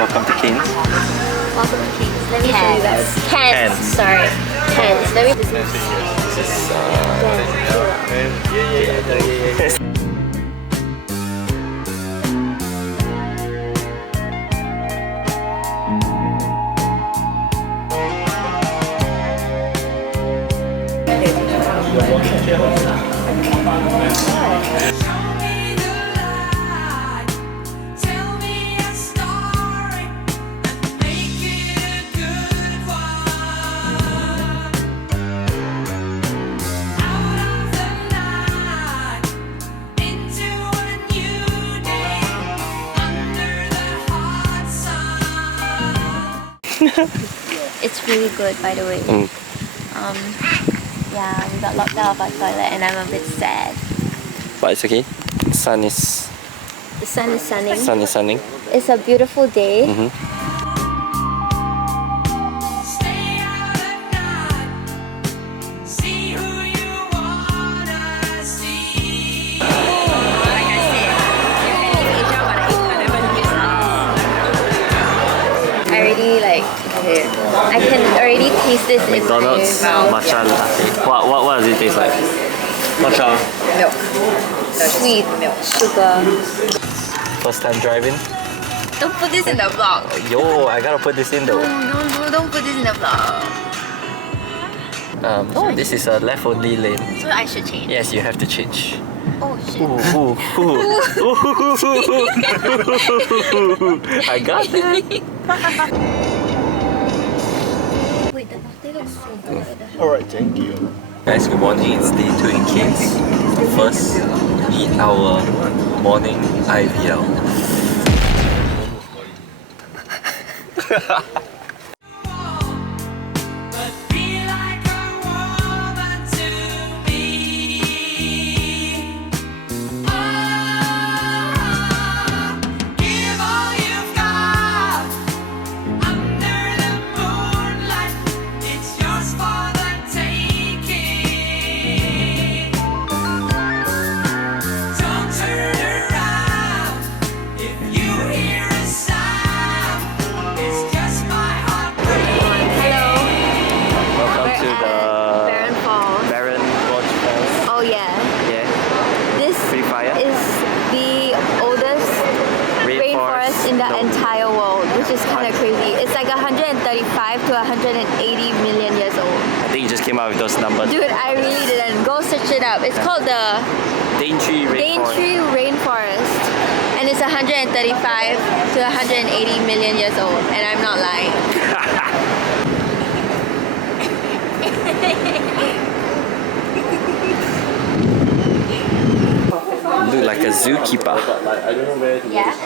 Welcome to Cairns. Welcome to Cairns. Let me show you guys. Cairns. Sorry. Cairns. Let me. This is It's really good, by the way. Yeah, we got locked out of our toilet, and I'm a bit sad. But it's okay. The sun is sunning. It's a beautiful day. I can already taste this McDonald's in my mouth. matcha latte. What does it taste like? Matcha. Milk. Sweet milk. Sugar. First time driving. Don't put this in the vlog. Yo, I gotta put this in though. Don't put this in the vlog. Oh, this is a left only lane. So I should change. Yes, you have to change. Oh shit. I got that. Wait, the latte looks so good. Alright, thank you. Guys, good morning. It's day 2 in Cairns. First, eat our morning IVL. In the entire world, which is kind of crazy. It's like 135 to 180 million years old. I think you just came out with those numbers. Dude, I really didn't. Go search it up. It's called the Daintree Rainforest. And it's 135 to 180 million years old. And I'm not lying. Look like a zookeeper. Yeah.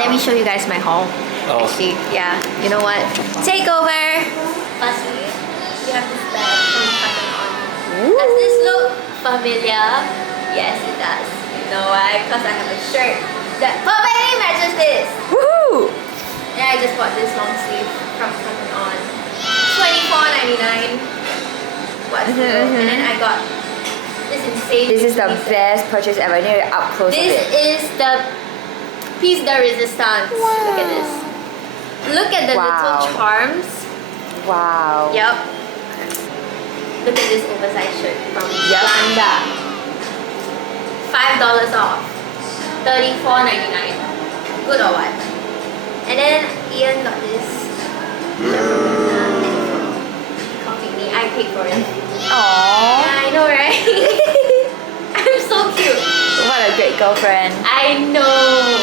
Let me show you guys my haul. Actually, yeah. You know what? Takeover! Firstly, you have this bag from Cotton On. Does this look familiar? Yes, it does. You know why? Because I have a shirt that perfectly matches this. Woohoo! And I just bought this long sleeve from Cotton On. $24.99. What's And then I got this insane. This is the best purchase ever. I need to up close This is the piece de resistance. Wow. Look at this. Look at the little charms. Wow. Yep. Look at this oversized shirt from Uganda. $5 off. $34.99. Good or what? And then Ian got this. Copying me. I paid for it. Aww. I know, right? I'm so cute. What a great girlfriend. I know.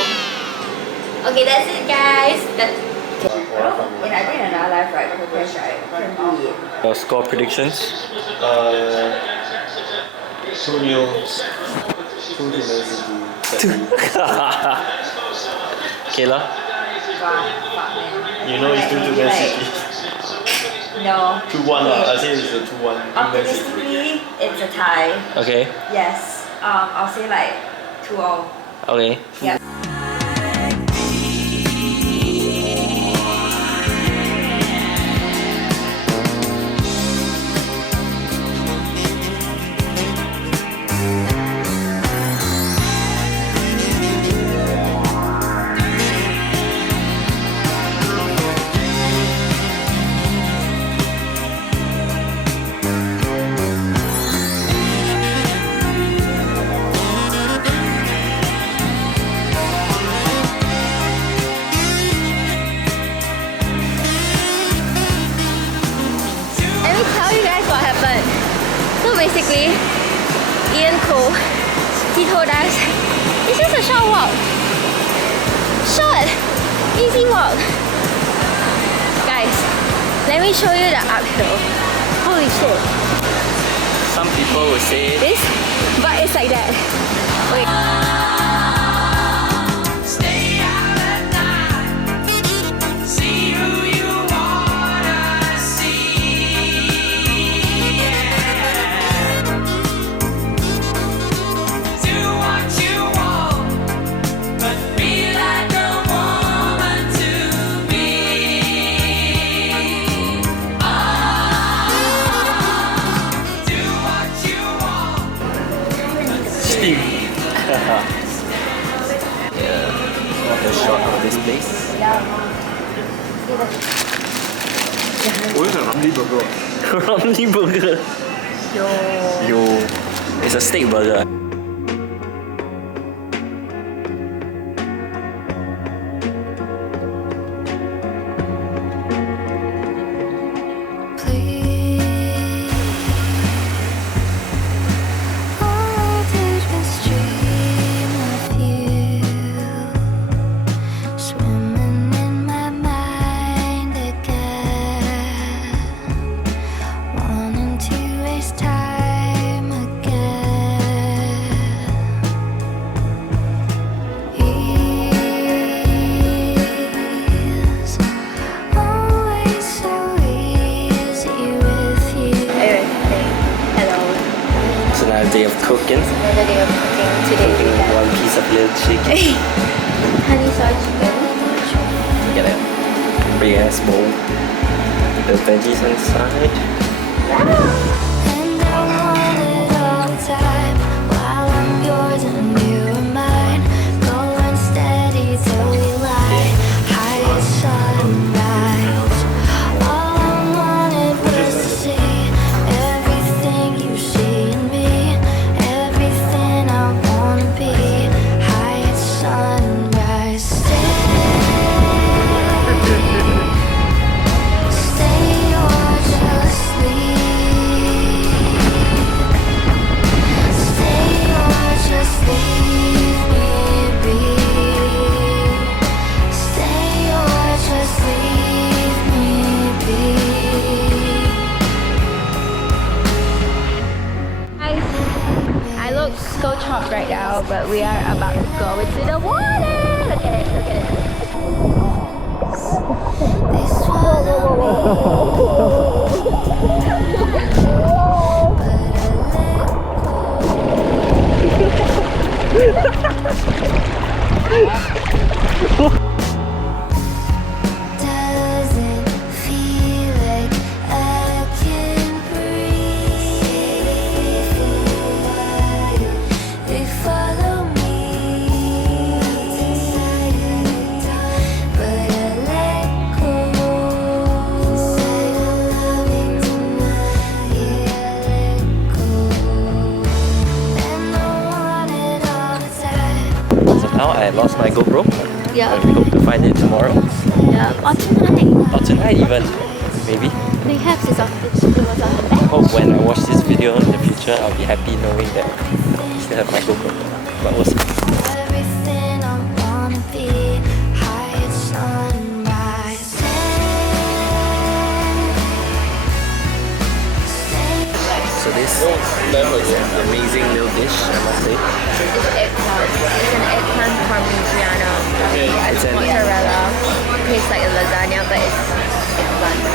Okay, that's it, guys. And I think in another life, right, because right, can be Your score predictions? 2-0. 2 to Man City. Kayla? You know it's 2 to Man City. No. 2-1 lah. I say it's a 2-1 Man City. Optimistically, it's a tie. Okay. Yes. I'll say like 2-0. Okay. Yeah. So basically, Ian Cole, he told us it's just a short walk. Short, easy walk. Guys, let me show you the uphill. Holy shit. Some people would say This, but it's like that. Wait. steep. Yeah. What a shot of this place. Where's the Ramly burger? Ramly burger. Yo. It's a steak burger. Day of cooking. Another day of cooking. Today we have One piece of little chicken. honey soy chicken. Get a big ass bowl. The veggies inside. And I want it all the time while I'm yours and you are mine. Going steady till we light. High as sunrise. All I wanted was to see everything you see in me. Everything I wanna be. High as sunrise. Stay or just leave. Stay or just leave me be. Stay or just leave me be. Guys, I look so chopped right now, but we are about to go into the water. Look at it, look at it. They swallow me, but doesn't feel like I can breathe. They follow me, but I let go. Instead of loving tonight, yeah, I let go. And I want it all the time. So now I lost my GoPro. Yeah, I hope to find it tomorrow. yeah, or tonight. Or tonight even. Maybe. Perhaps it was on the bed. hope when I watch this video in the future, I'll be happy knowing that I still have my GoPro. But we'll see. Everything I wanna be, high at sunrise. So this amazing little dish, I must say. It's eggplant. It's an eggplant parmigiano. It's an Mozzarella. It tastes like a lasagna, but it's eggplant.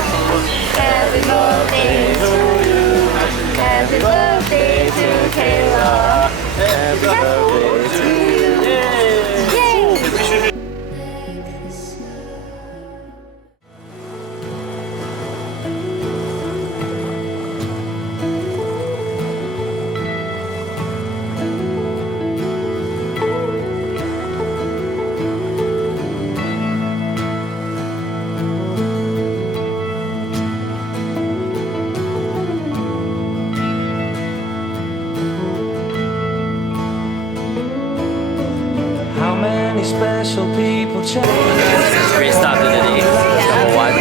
Happy birthday to you. Happy birthday to Kayla. Happy birthday to you. Yay! How many special people change? Great start to the day. Number one,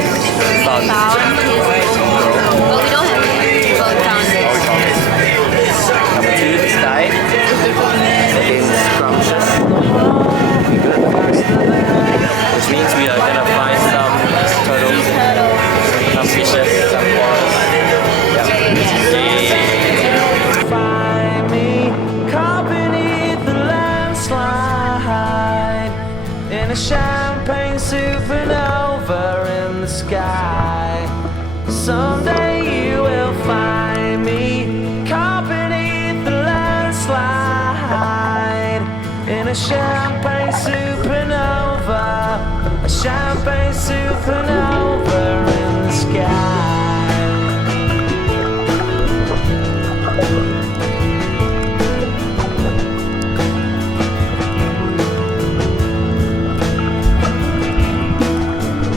found But we don't have it. So it counts. Number two, the sky. Looking scrumptious. Which means we are gonna find some turtles, some fishes, some corals. Yep. Find me caught beneath the landslide in a champagne supernova in the sky. Someday you will find me caught beneath the landslide in a champagne supernova, a champagne supernova in the sky.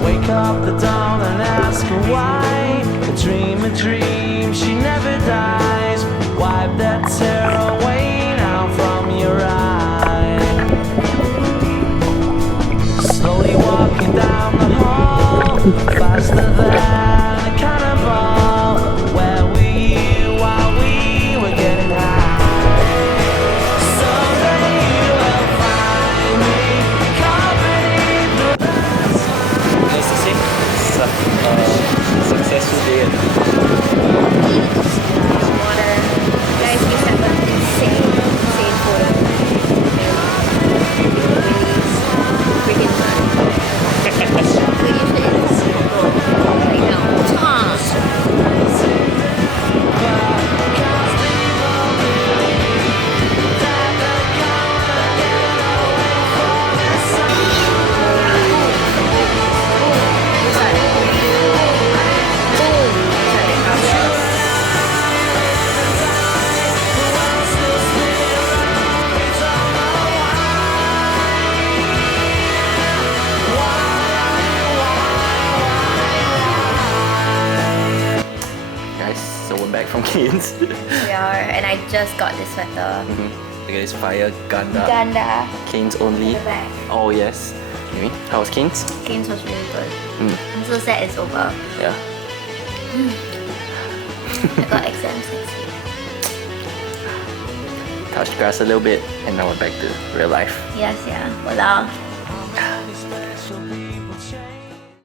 Wake up the dawn and ask her why. A dream, she never dies. Wipe that tear away now from your eye. Slowly walking down the hall, faster than a cannonball. Where were you while we were getting high? Someday you will find me caught beneath the Nice to see. Successful day. Water. Guys, we have an insane photo. Freaking fun. So usually it's right now. Guys, so we're back from Cairns. We are, and I just got this sweater. Look at this fire, Ganda. Ganda. Cairns only. The back. Oh yes. Anyway, how was Cairns? Games was really good. Mm. I'm so sad it's over. Yeah. I got exams next week. Touched grass a little bit, and now we're back to real life. Yes, yeah. Walao. special people change.